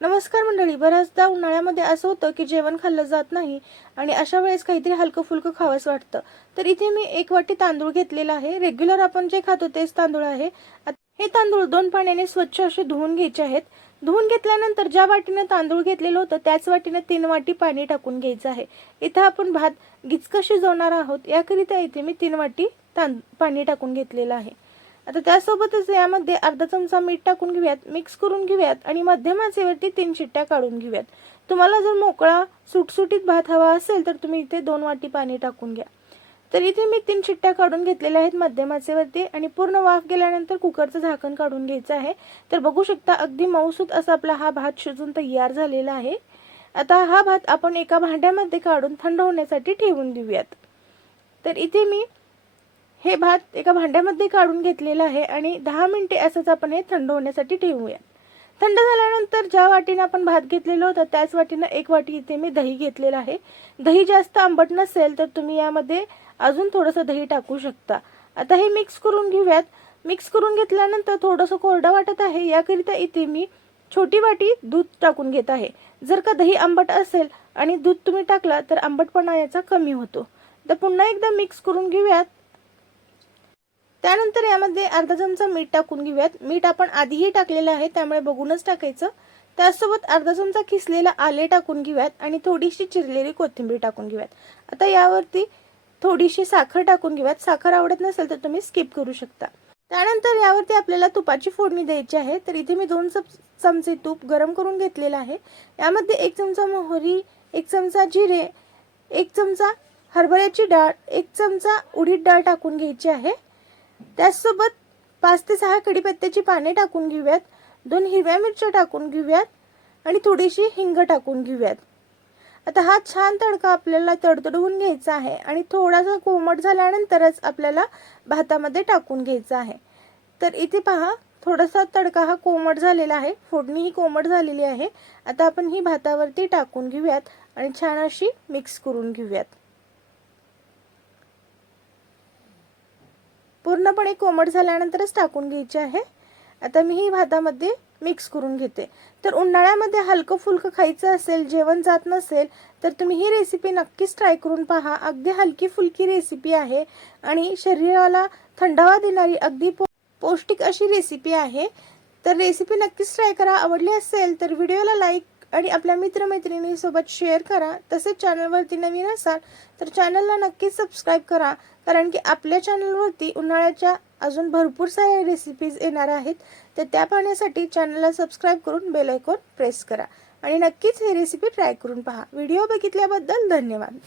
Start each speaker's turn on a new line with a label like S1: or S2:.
S1: नमस्कार मंडळी बऱ्याचदा उन्हाळ्यामध्ये असं होतं की जेवण खाल्लं जात नाही आणि अशा वेळेस काहीतरी हलकं फुलकं खावंच वाटतं. तर इथे मी एक वाटी तांदूळ घेतलेला आहे. रेग्युलर आपण जे खातो तेच तांदूळ आहे. हे तांदूळ दोन पाण्याने स्वच्छ असे धुवून घ्यायचे आहेत. धुवून घेतल्यानंतर ज्या वाटीनं तांदूळ घेतलेलं होतं त्याच वाटीनं तीन वाटी पाणी टाकून घ्यायचं आहे. इथं आपण भात गिचकं शिजवणार आहोत. याकरिता इथे मी तीन वाटी तांद पाणी टाकून घेतलेलं आहे. आता त्यासोबतच यामध्ये अर्धा चमचा मीठ टाकून घेऊयात मिक्स करून घेऊयात आणि मध्यम आचेवरती तीन शिट्ट्या काढून घेऊयात. तुम्हाला जर मोकळा सुटसुटीत भात हवा असेल तर तुम्ही इथे दोन वाटी पाणी टाकून घ्या. तर इथे मी तीन शिट्ट्या काढून घेतलेल्या आहेत मध्यम आचेवरती आणि पूर्ण वाफ गेल्यानंतर कुकरचं झाकण काढून घ्यायचं आहे. तर बघू शकता अगदी मऊसूत असा आपला हा भात शिजून तयार झालेला आहे. आता हा भात आपण एका भांड्यामध्ये काढून थंड होण्यासाठी ठेवून देऊयात. तर इथे मी हे भात एका भांड्यामध्ये काढून घेतलेलं आहे आणि दहा मिनटे असंच आपण हे थंड होण्यासाठी ठेवूया थंड झाल्यानंतर ज्या वाटीनं आपण भात घेतलेलं होतं त्याच वाटीनं एक वाटी इथे मी दही घेतलेलं आहे. दही जास्त आंबट नसेल तर तुम्ही यामध्ये अजून थोडंसं दही टाकू शकता. आता हे मिक्स करून घेऊयात. मिक्स करून घेतल्यानंतर थोडंसं कोरडं वाटत आहे. याकरिता इथे मी छोटी वाटी दूध टाकून घेत आहे. जर का दही आंबट असेल आणि दूध तुम्ही टाकला तर आंबटपणा याचा कमी होतो. तर पुन्हा एकदा मिक्स करून घेऊयात. त्यानंतर यामध्ये अर्धा चमचा मीठ टाकून घेऊयात. मीठ आपण आधीही टाकलेलं आहे त्यामुळे बघूनच टाकायचं. त्यासोबत अर्धा चमचा किसलेला आले टाकून घेऊयात आणि थोडीशी चिरलेली कोथिंबीर टाकून घेऊयात. आता यावरती थोडीशी साखर टाकून घेऊयात. साखर आवडत नसेल तर तुम्ही स्किप करू शकता. त्यानंतर यावरती आपल्याला तुपाची फोडणी द्यायची आहे. तर इथे मी दोन चमचे तूप गरम करून घेतलेलं आहे. यामध्ये एक चमचा मोहरी एक चमचा जिरे एक चमचा हरभऱ्याची डाळ एक चमचा उडीद डाळ टाकून घ्यायची आहे. त्याचसोबत पाच ते सहा कढीपत्त्याची पाने टाकून घेऊयात. दोन हिरव्या मिरच्या टाकून घेऊयात आणि थोडीशी हिंग टाकून घेऊयात. आता हा छान तडका आपल्याला तडतडवून घ्यायचा आहे आणि थोडासा कोमट झाल्यानंतरच आपल्याला भातामध्ये टाकून घ्यायचा आहे. तर इथे पहा थोडासा तडका हा कोमट झालेला आहे. फोडणी ही कोमट झालेली आहे. आता आपण ही भातावरती टाकून घेऊयात आणि छान अशी मिक्स करून घेऊयात. पूर्णपणे कोमट झाल्यानंतरच टाकून घ्यायची आहे. आता मी ही भातामध्ये मिक्स करून घेते. तर उन्हाळ्यामध्ये हलकं फुलकं खायचं असेल जेवण जात नसेल तर तुम्ही ही रेसिपी नक्कीच ट्राय करून पहा. अगदी हलकी फुलकी रेसिपी आहे आणि शरीराला थंडावा देणारी अगदी पौ पौष्टिक अशी रेसिपी आहे. तर रेसिपी नक्कीच ट्राय करा. आवडली असेल तर व्हिडिओला लाईक आणि आपल्या मित्रमैत्रिणींसोबत शेअर करा. तसेच चॅनलवरती नवीन असाल तर चॅनलला नक्कीच सबस्क्राईब करा. कारण की आपल्या चॅनलवरती उन्हाळ्याच्या अजून भरपूर साऱ्या रेसिपीज येणार आहेत. तर त्या पाहण्यासाठी चॅनलला सबस्क्राईब करून बेल आयकॉन प्रेस करा. आणि नक्कीच ही रेसिपी ट्राय करून पहा. व्हिडिओ बघितल्याबद्दल धन्यवाद.